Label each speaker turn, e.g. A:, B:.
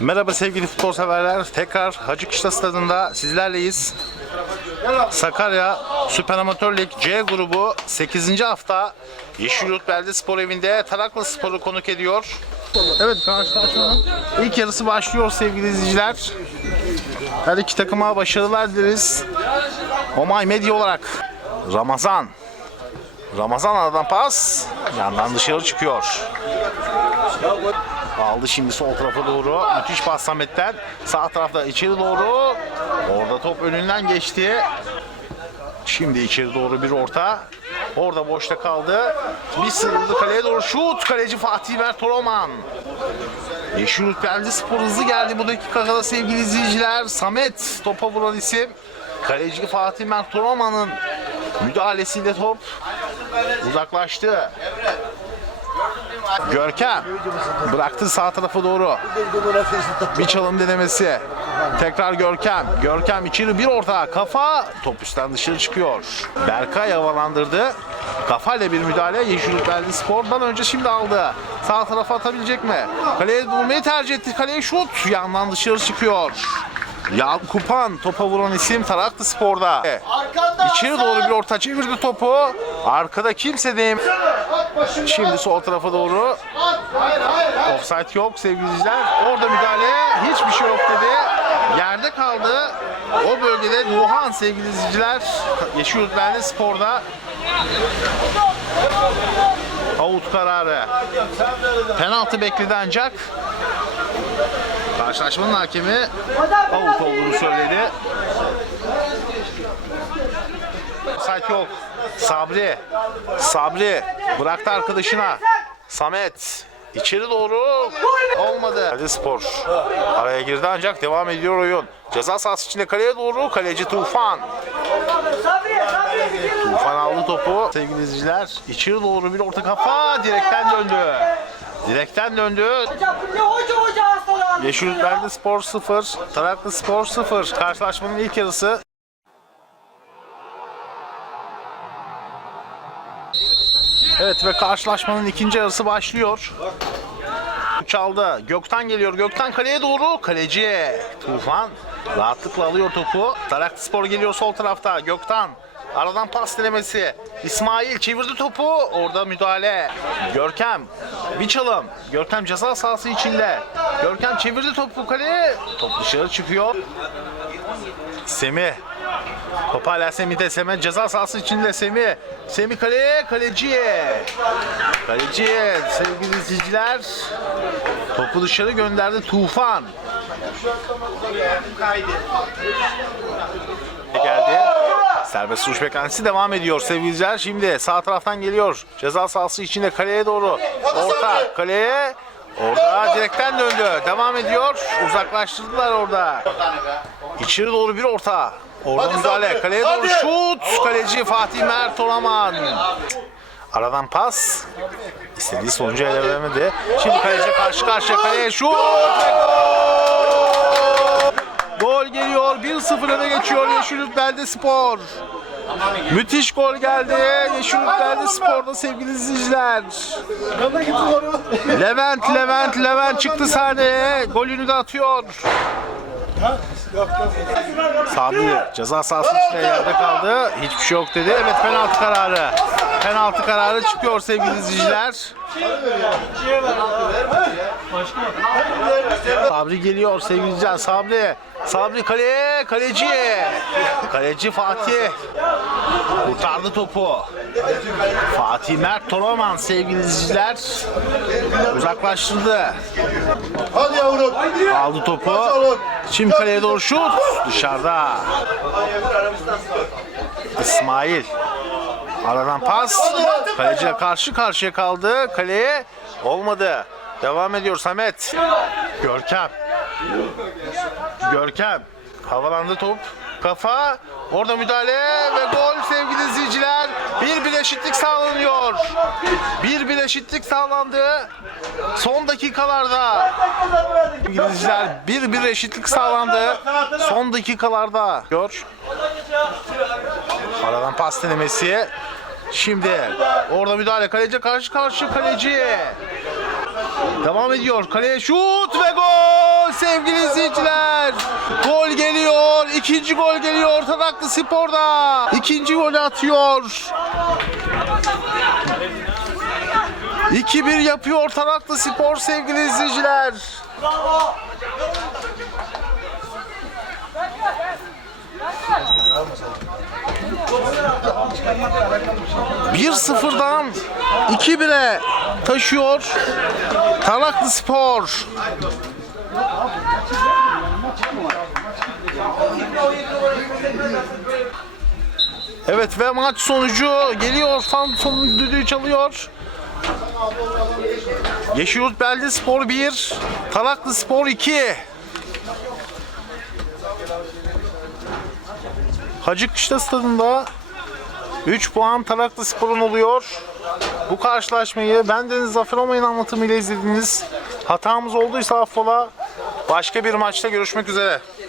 A: Merhaba sevgili futbol severler. Tekrar Hacıkışla stadında sizlerleyiz. Sakarya Süper Amatör Lig C grubu 8. hafta Yeşilyurt Belde Spor Evi'nde Taraklı Spor'u konuk ediyor. Evet karşılaşmanın ilk yarısı başlıyor sevgili izleyiciler. Her iki takıma başarılar dileriz. Omay Medya olarak Ramazan. Ramazan aradan pas. Yandan dışarı çıkıyor. Aldı şimdi sol tarafa doğru. Müthiş pas Samet'ten. Sağ tarafta içeri doğru. Orada top önünden geçti. Şimdi içeri doğru bir orta. Orada boşta kaldı. Bir sıyrıldı kaleye doğru. Şut. Kaleci Fatih Mert Oroman. Yeşilyurt Beldi Spor hızlı geldi bu dakikada sevgili izleyiciler. Samet topa vuran isim. Kaleci Fatih Mert Oroman'ın müdahalesiyle top uzaklaştı. Görkem bıraktı sağ tarafa doğru. Bir çalım denemesi. Tekrar Görkem. Görkem içeri bir orta. Kafa top üstten dışarı çıkıyor. Berkay havalandırdı. Kafayla bir müdahale. Yeşilyurt Beldi Spor'dan önce şimdi aldı. Sağ tarafa atabilecek mi? Kaleye durmayı tercih etti. Kaleye şut. Yandan dışarı çıkıyor. Yakupan topa vuran isim Taraklı Spor'da. İçeri doğru bir orta çevirdi topu. Arkada kimse değil. Şimdi sol tarafa doğru. Offside yok sevgili izleyiciler. Orada müdahale hiçbir şey yok dedi. Yerde kaldı. O bölgede Nuhan sevgili izleyiciler. Yeşilyurt Belde Spor'da. Out kararı. Penaltı bekledi ancak karşılaşmanın hakemi out olduğunu söyledi. Offside yok. Sabri. Sabri bıraktı arkadaşına. Samet içeri doğru olmadı. Hadi Spor araya girdi ancak devam ediyor oyun. Ceza sahası içinde kaleye doğru kaleci Tufan. Tufan aldı topu. Sevgili izleyiciler içeri doğru bir orta kafa direkten döndü. Direkten döndü. Belde Spor 0, Taraklı Spor 0. Karşılaşmanın ilk yarısı. Evet ve karşılaşmanın ikinci yarısı başlıyor. Çaldı. Gökten geliyor. Gökten kaleye doğru. Kaleci Tufan rahatlıkla alıyor topu. Taraklı Spor geliyor sol tarafta. Gökten aradan pas denemesi. İsmail çevirdi topu. Orada müdahale. Görkem bir çalım. Görkem ceza sahası içinde. Görkem çevirdi topu kaleye. Top dışarı çıkıyor. Semih. Top hala Semih'de. Semih ceza sahası içinde Semih. Semih kaleye. Kaleci. Kaleci sevgili izleyiciler. Topu dışarı gönderdi Tufan. Geldi. Serbest vuruş beklentisi devam ediyor sevgili izleyiciler. Şimdi sağ taraftan geliyor. Ceza sahası içinde kaleye doğru. Orta kaleye. Orada direkten döndü. Devam ediyor. Uzaklaştırdılar orada. İçeri doğru bir orta. Orada müdahale. Kaleye doğru şut. Kaleci Fatih Mert Olaman. Aradan pas. İstediği sonucu elde veremedi. Şimdi kaleci karşı karşıya kaleye şut ve gol! Gol geliyor. 1-0 öne geçiyor Yeşilyurt Belde Spor. Müthiş gol geldi. Yeşilyurt Belde Spor'da sevgili izleyiciler. Levent, Levent, Levent çıktı sahneye. Golünü de atıyor. Sabri ceza sahası içinde yerde kaldı. Hiçbir şey yok dedi. Evet penaltı kararı. Penaltı kararı çıkıyor sevgili izleyiciler. Sabri geliyor sevgili izleyiciler. Sabri. Sabri kaleye. Kaleci. Kaleci Fatih. Kurtardı topu. Fatih Mert Tolaman sevgili izleyiciler. Uzaklaştırdı.
B: Hadi yavrum.
A: Aldı topu. Şimdi kaleye doğru şut. Dışarıda. İsmail. Aradan pas. Kaleciyle karşı karşıya kaldı. Kaleye olmadı. Devam ediyor Samet. Görkem. Görkem. Havalandı top. Kafa. Orada müdahale ve gol sevgili izleyiciler. Bir bir eşitlik sağlanıyor. Bir bir eşitlik sağlandı. Son dakikalarda. Sevgili izleyiciler bir bir eşitlik sağlandı. Son dakikalarda. Gör. Aradan pas denemesi. Şimdi orada müdahale kaleci karşı karşı kaleci. Devam ediyor. Kaleye şut ve gol sevgili izleyiciler. Gol geliyor. İkinci gol geliyor. Taraklı Spor'da. İkinci golü atıyor. 2-1 yapıyor Taraklı Spor sevgili izleyiciler. Bravo. 1-0'dan 2-1'e taşıyor Taraklı Spor. Evet ve maç sonucu geliyor. Samsun düdüğü çalıyor. Yeşilyurt Belde Spor 1, Taraklı Spor 2. Hacıkışla stadında 3 puan Taraklı Spor'un oluyor. Bu karşılaşmayı ben Deniz Zafer Olmayın anlatımıyla izlediniz. Hatamız olduysa affola. Başka bir maçta görüşmek üzere.